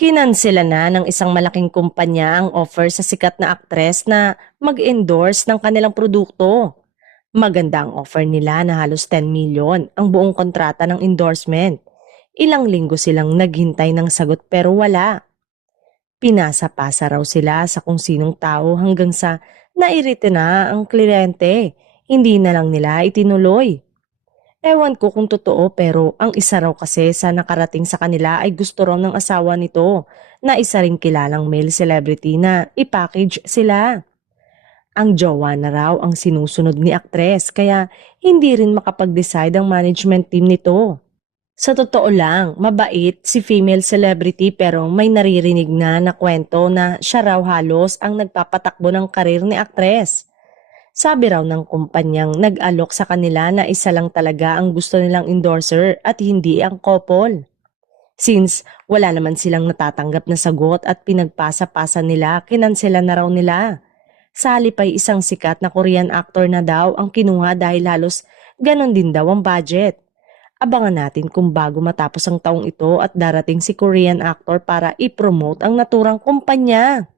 Kinansela na ng isang malaking kumpanya ang offer sa sikat na aktres na mag-endorse ng kanilang produkto. Maganda ang offer nila na halos 10 million ang buong kontrata ng endorsement. Ilang linggo silang naghintay ng sagot pero wala. Pinasa-pasa raw sila sa kung sinong tao hanggang sa nairite na ang kliyente. Hindi na lang nila itinuloy. Ewan ko kung totoo pero ang isa raw kasi sa nakarating sa kanila ay gusto raw ng asawa nito na isa ring kilalang male celebrity na ipackage sila. Ang jowa na raw ang sinusunod ni aktres kaya hindi rin makapag-decide ang management team nito. Sa totoo lang, mabait si female celebrity pero may naririnig na kwento na siya raw halos ang nagpapatakbo ng karir ni aktres. Sabi raw ng kumpanyang nag-alok sa kanila na isa lang talaga ang gusto nilang endorser at hindi ang couple. Since wala naman silang natatanggap na sagot at pinagpasa-pasa nila, kinansela na raw nila. Sa halip ay isang sikat na Korean actor na daw ang kinuha dahil halos ganon din daw ang budget. Abangan natin kung bago matapos ang taong ito at darating si Korean actor para i-promote ang naturang kumpanya.